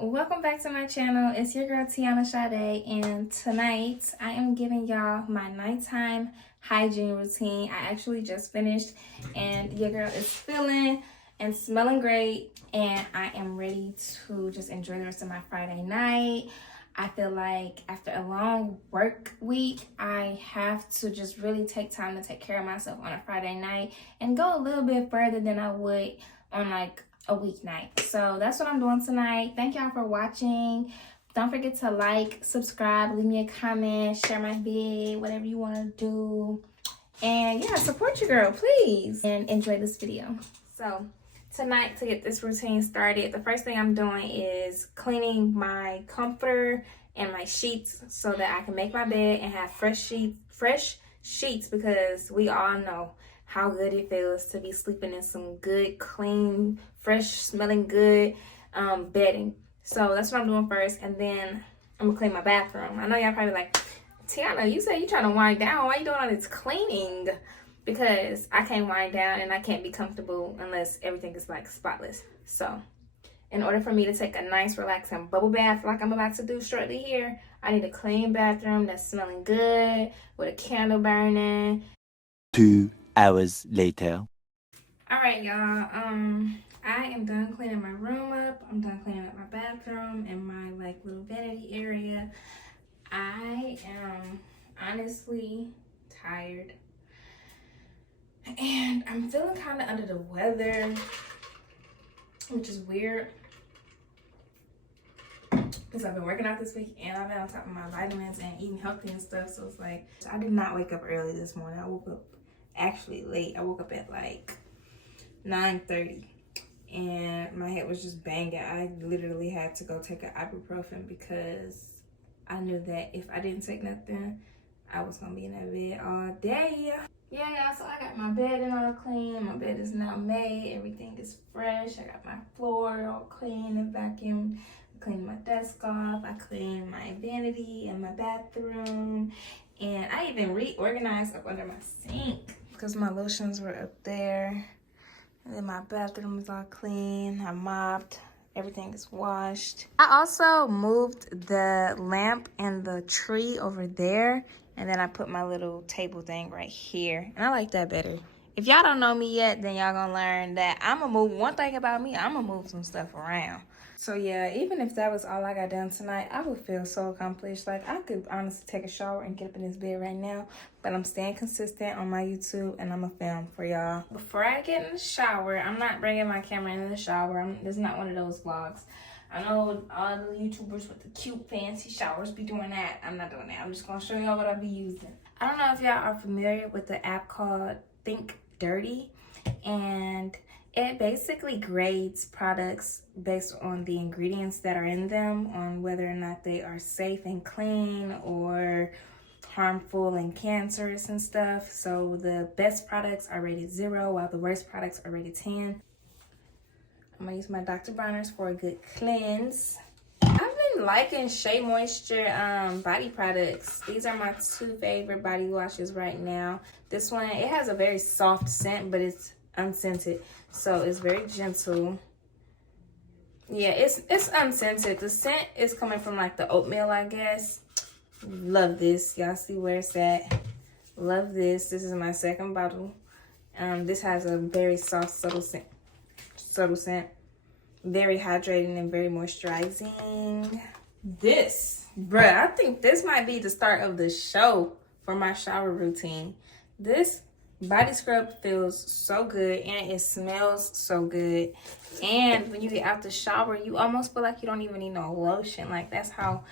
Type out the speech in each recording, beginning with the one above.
Welcome back to my channel. It's your girl Tionna Sade, and tonight I am giving y'all my nighttime hygiene routine. I actually just finished, and your girl is feeling and smelling great, and I am ready to just enjoy the rest of my Friday night. I feel like after a long work week, I have to just really take time to take care of myself on a Friday night and go a little bit further than I would on like a weeknight. So that's what I'm doing tonight. Thank y'all for watching. Don't forget to like, subscribe, leave me a comment, share my vid, whatever you want to do. And yeah, support your girl, please. And enjoy this video. So tonight, to get this routine started, the first thing I'm doing is cleaning my comforter and my sheets so that I can make my bed and have fresh sheets, because we all know how good it feels to be sleeping in some good, clean, fresh smelling good bedding. So that's what I'm doing first, and then I'm gonna clean my bathroom. I know y'all probably like, Tionna, you said you trying to wind down. Why you doing all this cleaning? Because I can't wind down and I can't be comfortable unless everything is like spotless. So in order for me to take a nice relaxing bubble bath like I'm about to do shortly here, I need a clean bathroom that's smelling good with a candle burning. 2 hours later. All right, y'all. I am done cleaning my room up. I'm done cleaning up my bathroom and my like little vanity area. I am honestly tired, and I'm feeling kind of under the weather, which is weird because I've been working out this week and I've been on top of my vitamins and eating healthy and stuff. So it's like, I did not wake up early this morning. I woke up actually late. I woke up at like 9:30 and my head was just banging. I literally had to go take an ibuprofen because I knew that if I didn't take nothing, I was gonna be in that bed all day. Yeah, y'all, so I got my bed in all clean. My bed is now made. Everything is fresh. I got my floor all clean and vacuumed. I cleaned my desk off. I cleaned my vanity and my bathroom. And I even reorganized up under my sink because my lotions were up there. And then my bathroom is all clean. I mopped. Everything is washed. I also moved the lamp and the tree over there. And then I put my little table thing right here. And I like that better. If y'all don't know me yet, then y'all gonna learn that I'm gonna move. One thing about me, I'm gonna move some stuff around. So yeah, even if that was all I got done tonight, I would feel so accomplished. Like, I could honestly take a shower and get up in this bed right now. But I'm staying consistent on my YouTube, and I'm gonna film for y'all. Before I get in the shower, I'm not bringing my camera in the shower. This is not one of those vlogs. I know all the YouTubers with the cute fancy showers be doing that. I'm not doing that. I'm just gonna show y'all what I be using. I don't know if y'all are familiar with the app called Think Dirty, and it basically grades products based on the ingredients that are in them, on whether or not they are safe and clean or harmful and cancerous and stuff. So the best products are rated 0, while the worst products are rated 10. I'm gonna use my Dr. Bronners for a good cleanse. I've been liking Shea Moisture body products. These are my 2 favorite body washes right now. This one, it has a very soft scent, but it's unscented, so it's very gentle. Yeah, it's unscented. The scent is coming from like the oatmeal, I guess. Love this. Y'all see where it's at. Love this. This is my second bottle. This has a very soft, subtle scent. Very hydrating and very moisturizing. This, bruh, I think this might be the start of the show for my shower routine. This body scrub feels so good and it smells so good. And when you get out the shower, you almost feel like you don't even need no lotion. Like, that's how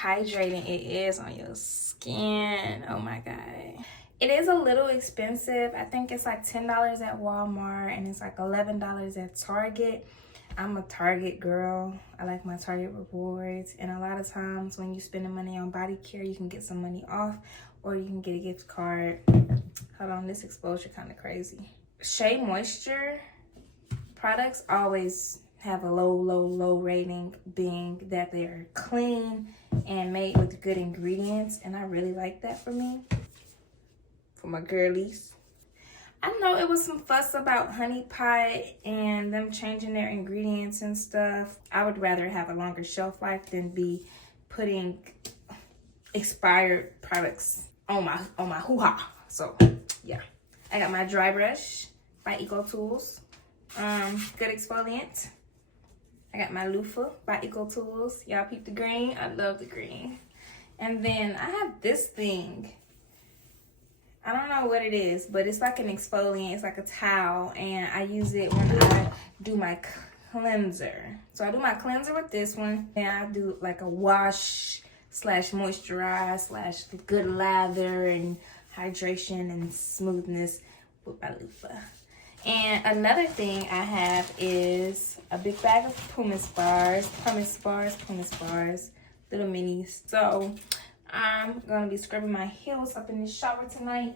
hydrating it is on your skin. Oh my God. It is a little expensive. I think it's like $10 at Walmart and it's like $11 at Target. I'm a Target girl. I like my Target rewards. And a lot of times when you spend money on body care, you can get some money off, or you can get a gift card. Hold on, this exposure kind of crazy. Shea Moisture products always have a low rating, being that they are clean and made with good ingredients. And I really like that for me, for my girlies. I know it was some fuss about honey pot and them changing their ingredients and stuff. I would rather have a longer shelf life than be putting expired products on my hoo-ha. So yeah, I got my dry brush by Eco Tools. Good exfoliant. I got my loofah by Eco Tools. Y'all peep the green? I love the green. And then I have this thing. I don't know what it is, but it's like an exfoliant. It's like a towel, and I use it when I do my cleanser. So I do my cleanser with this one, and I do like a wash slash moisturize slash good lather and hydration and smoothness with my loofah. And another thing I have is a big bag of pumice bars, little minis. So I'm gonna be scrubbing my heels up in the shower tonight.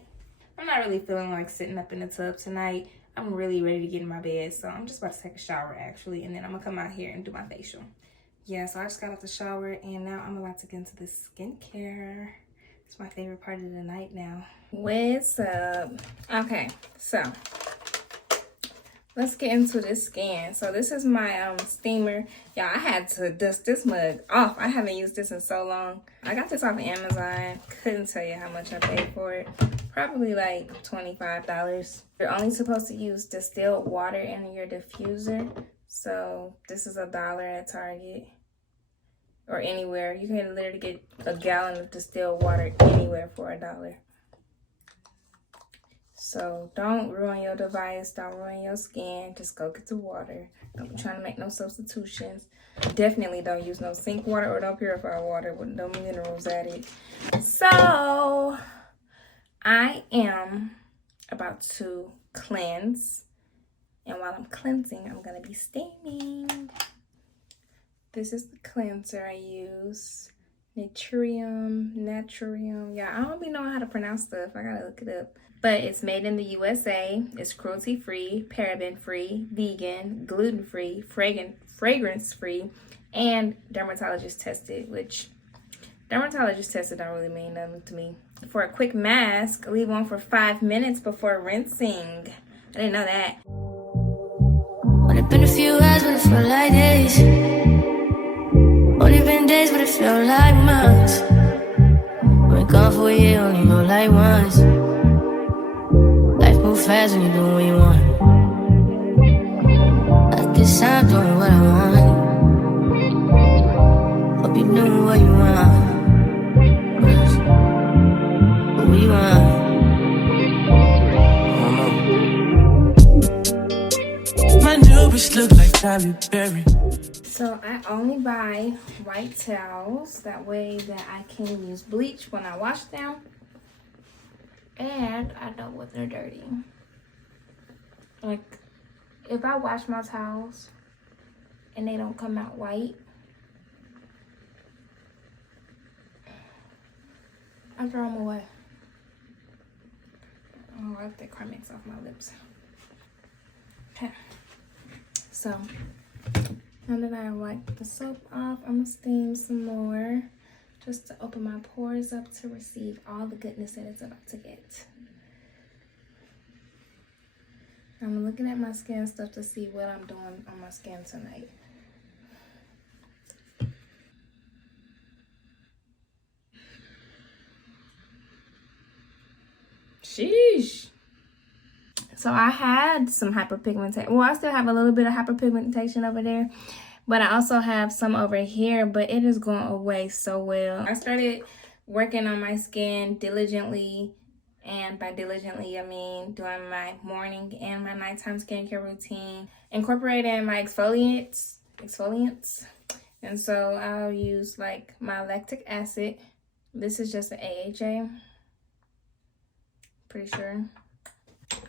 I'm not really feeling like sitting up in the tub tonight. I'm really ready to get in my bed, so I'm just about to take a shower actually, and then I'm gonna come out here and do my facial. Yeah, so I just got out the shower and now I'm about to get into the skincare. It's my favorite part of the night now. What's up? Okay, so let's get into this skin. So this is my steamer. Y'all, I had to dust this mug off. I haven't used this in so long. I got this off of Amazon. Couldn't tell you how much I paid for it. Probably like $25. You're only supposed to use distilled water in your diffuser. So this is $1 at Target or anywhere. You can literally get a gallon of distilled water anywhere for $1. So don't ruin your device, don't ruin your skin. Just go get the water. Don't be trying to make no substitutions. Definitely don't use no sink water or no purified water with no minerals added. So I am about to cleanse. And while I'm cleansing, I'm going to be steaming. This is the cleanser I use. Naturium. Yeah, I don't be knowing how to pronounce stuff. I got to look it up. But it's made in the USA. It's cruelty-free, paraben-free, vegan, gluten-free, fragrance-free, and dermatologist tested, which dermatologist tested don't really mean nothing to me. For a quick mask, leave on for 5 minutes before rinsing. I didn't know that. Only been a few hours, but it felt like days. Only been days, but it felt like months. Been gone for a year, only know like once. Life move fast when you do what you want. At this time, doing what I want. Hope you doing what you want. What you want? My new bitch look like Tyler Perry. So I only buy white towels. That way that I can use bleach when I wash them. And I know when they're dirty. Like, if I wash my towels and they don't come out white, I throw them away. I'll wipe the Carmex off my lips. Okay. So, now that I wipe the soap off, I'm gonna steam some more just to open my pores up to receive all the goodness that it's about to get. I'm looking at my skin stuff to see what I'm doing on my skin tonight. Sheesh. So I had some hyperpigmentation. Well, I still have a little bit of hyperpigmentation over there. But I also have some over here, but it is going away so well. I started working on my skin diligently. And by diligently, I mean doing my morning and my nighttime skincare routine. Incorporating my exfoliants. And so I'll use like my lactic acid. This is just an AHA. Pretty sure.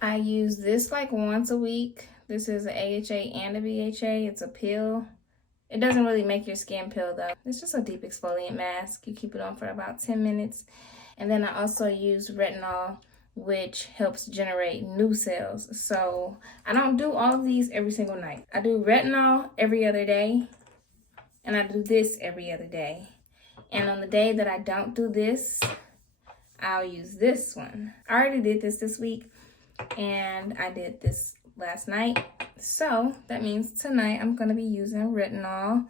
I use this like once a week. This is an AHA and a BHA. It's a pill. It doesn't really make your skin peel though. It's just a deep exfoliant mask. You keep it on for about 10 minutes. And then I also use retinol, which helps generate new cells. So I don't do all of these every single night. I do retinol every other day. And I do this every other day. And on the day that I don't do this, I'll use this one. I already did this week. and I did this last night. So that means tonight I'm gonna be using retinol.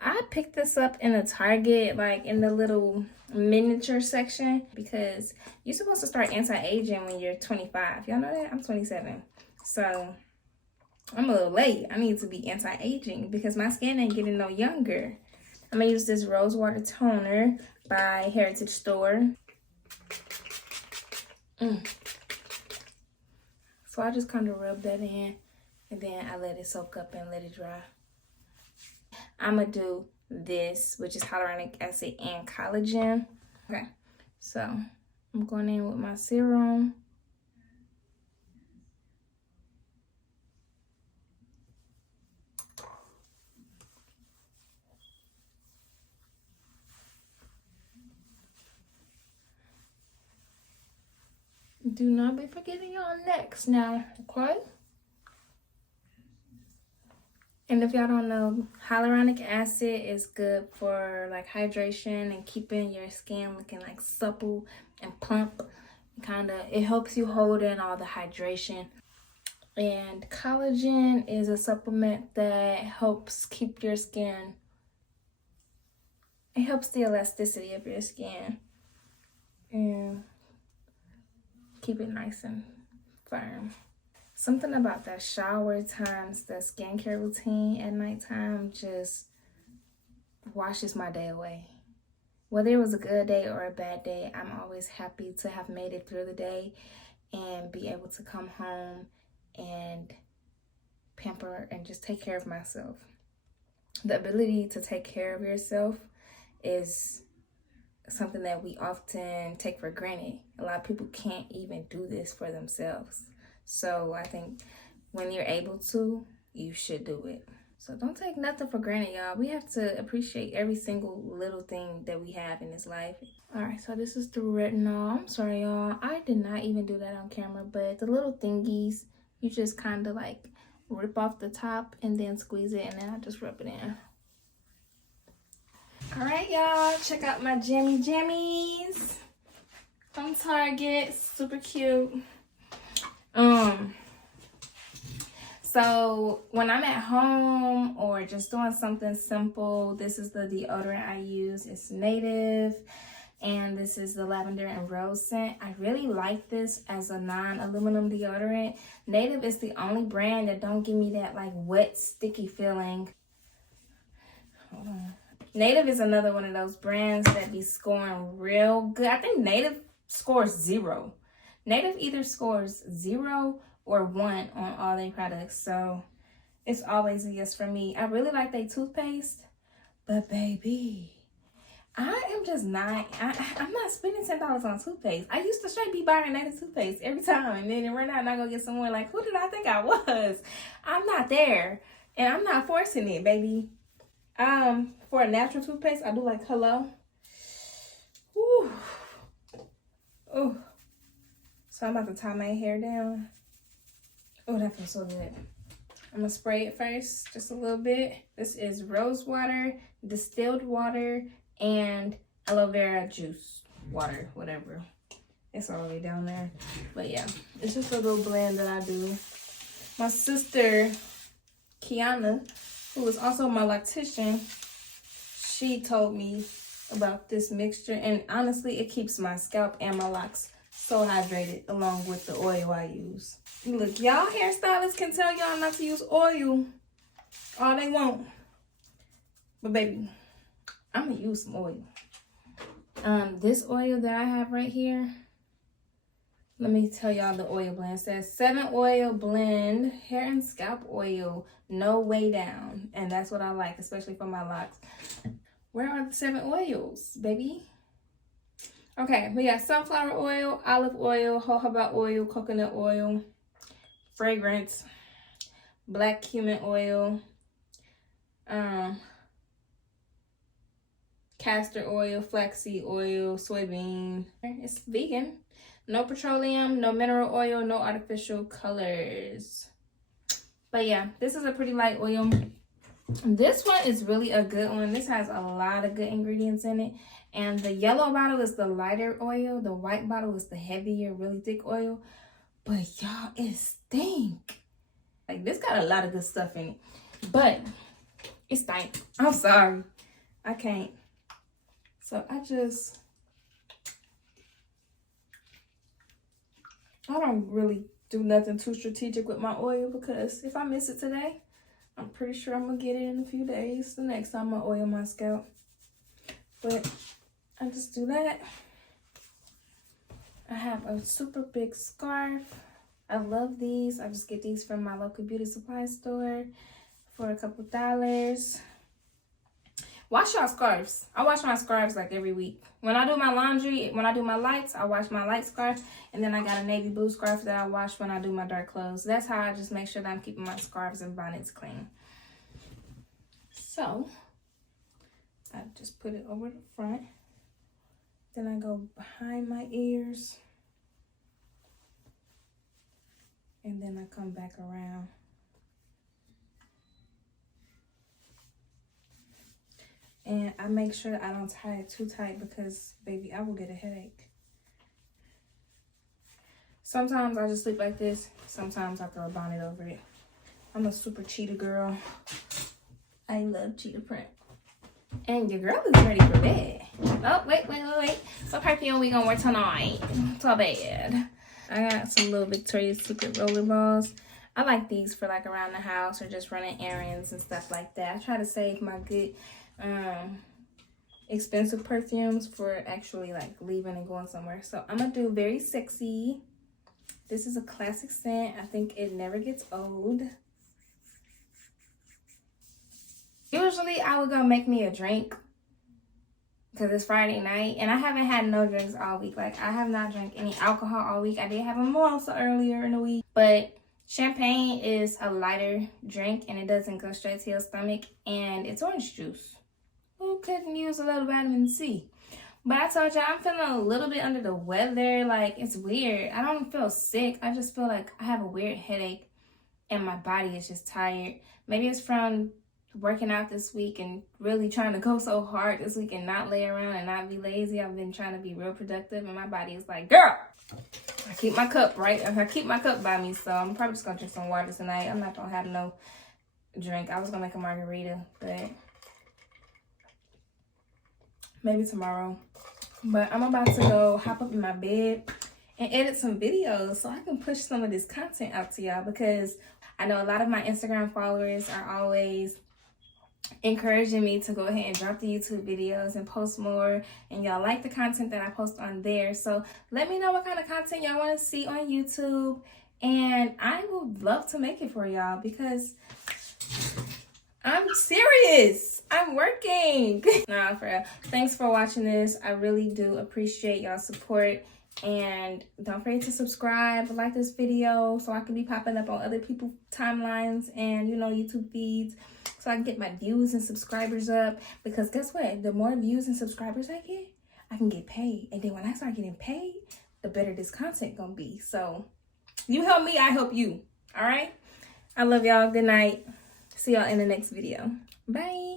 I picked this up in a Target, like in the little miniature section, because you're supposed to start anti-aging when you're 25. Y'all know that? I'm 27. So I'm a little late. I need to be anti-aging because my skin ain't getting no younger. I'm gonna use this Rosewater Toner by Heritage Store. So I just kind of rub that in, and then I let it soak up and let it dry. I'm gonna do this, which is hyaluronic acid and collagen. Okay, so I'm going in with my serum. Do not be forgetting your necks now, okay? And if y'all don't know, hyaluronic acid is good for like hydration and keeping your skin looking like supple and plump. It helps you hold in all the hydration. And collagen is a supplement that helps keep your skin. It helps the elasticity of your skin and keep it nice and firm. Something about that shower times the skincare routine at nighttime just washes my day away. Whether it was a good day or a bad day, I'm always happy to have made it through the day and be able to come home and pamper and just take care of myself. The ability to take care of yourself is something that we often take for granted. A lot of people can't even do this for themselves. So I think when you're able to, you should do it. So don't take nothing for granted, y'all. We have to appreciate every single little thing that we have in this life. All right, so this is the retinol. I'm sorry, y'all. I did not even do that on camera, but the little thingies, you just kind of like rip off the top and then squeeze it, and then I just rub it in. All right, y'all, check out my jammies from Target. Super cute. So when I'm at home or just doing something simple, this is the deodorant I use. It's Native, and this is the lavender and rose scent. I really like this as a non-aluminum deodorant. Native is the only brand that don't give me that like wet, sticky feeling. Hold on. Native is another one of those brands that be scoring real good. I think Native scores 0. Native either scores 0 or 1 on all their products. So it's always a yes for me. I really like their toothpaste. But baby, I am just not, I'm not spending $10 on toothpaste. I used to straight be buying Native toothpaste every time. And then it run out and I go get some more. Like, who did I think I was? I'm not there. And I'm not forcing it, baby. For a natural toothpaste, I do like Hello. Ooh. Oh. So I'm about to tie my hair down. Oh, that feels so good. I'm gonna spray it first, just a little bit. This is rose water, distilled water, and aloe vera juice water, whatever. It's all the way down there. But yeah, it's just a little blend that I do. My sister, Kiana, who is also my loctician, she told me about this mixture, and honestly, it keeps my scalp and my locks so hydrated along with the oil I use. Look, y'all hairstylists can tell y'all not to use oil all they want, but baby, I'm gonna use some oil. This oil that I have right here, let me tell y'all the oil blend. It says 7 oil blend, hair and scalp oil, no way down. And that's what I like, especially for my locks. Where are the 7 oils, baby? Okay, we got sunflower oil, olive oil, jojoba oil, coconut oil, fragrance, black cumin oil, castor oil, flaxseed oil, soybean. It's vegan. No petroleum, no mineral oil, no artificial colors. But yeah, this is a pretty light oil. This one is really a good one. This has a lot of good ingredients in it. And the yellow bottle is the lighter oil. The white bottle is the heavier, really thick oil. But y'all, it stink. Like, this got a lot of good stuff in it. But it stink. I'm sorry. I can't. So I don't really do nothing too strategic with my oil, because if I miss it today, I'm pretty sure I'm gonna get it in a few days. The next time I oil my scalp. But I just do that. I have a super big scarf. I love these. I just get these from my local beauty supply store for a couple dollars. Wash your scarves. I wash my scarves like every week. When I do my laundry, when I do my lights, I wash my light scarf. And then I got a navy blue scarf that I wash when I do my dark clothes. That's how I just make sure that I'm keeping my scarves and bonnets clean. So, I just put it over the front. Then I go behind my ears. And then I come back around. And I make sure I don't tie it too tight, because, baby, I will get a headache. Sometimes I just sleep like this. Sometimes I throw a bonnet over it. I'm a super cheetah girl. I love cheetah print. And your girl is ready for bed. Oh, wait. So perfume we gonna wear tonight. So bad. I got some little Victoria's Secret roller balls. I like these for like around the house or just running errands and stuff like that. I try to save my good expensive perfumes for actually like leaving and going somewhere. So I'm gonna do Very Sexy. This is a classic scent. I think it never gets old. Usually I would go make me a drink because it's Friday night and I haven't had no drinks all week. Like, I have not drank any alcohol all week. I did have a mimosa earlier in the week, but champagne is a lighter drink and it doesn't go straight to your stomach, and it's orange juice. Who couldn't use a little vitamin C? But I told y'all I'm feeling a little bit under the weather. Like, it's weird. I don't feel sick. I just feel like I have a weird headache and my body is just tired. Maybe it's from working out this week and really trying to go so hard this week and not lay around and not be lazy. I've been trying to be real productive and my body is like, girl, I keep my cup, right? I keep my cup by me, so I'm probably just gonna drink some water tonight. I'm not gonna have no drink. I was gonna make a margarita, but maybe tomorrow. But I'm about to go hop up in my bed and edit some videos so I can push some of this content out to y'all, because I know a lot of my Instagram followers are always encouraging me to go ahead and drop the YouTube videos and post more, and y'all like the content that I post on there. So let me know what kind of content y'all want to see on YouTube, and I would love to make it for y'all because I'm serious. I'm working. Nah, for real. Thanks for watching this. I really do appreciate y'all's support. And don't forget to subscribe, like this video so I can be popping up on other people's timelines and, you know, YouTube feeds, so I can get my views and subscribers up. Because guess what? The more views and subscribers I get, I can get paid. And then when I start getting paid, the better this content gonna be. So you help me, I help you. All right? I love y'all. Good night. See y'all in the next video. Bye.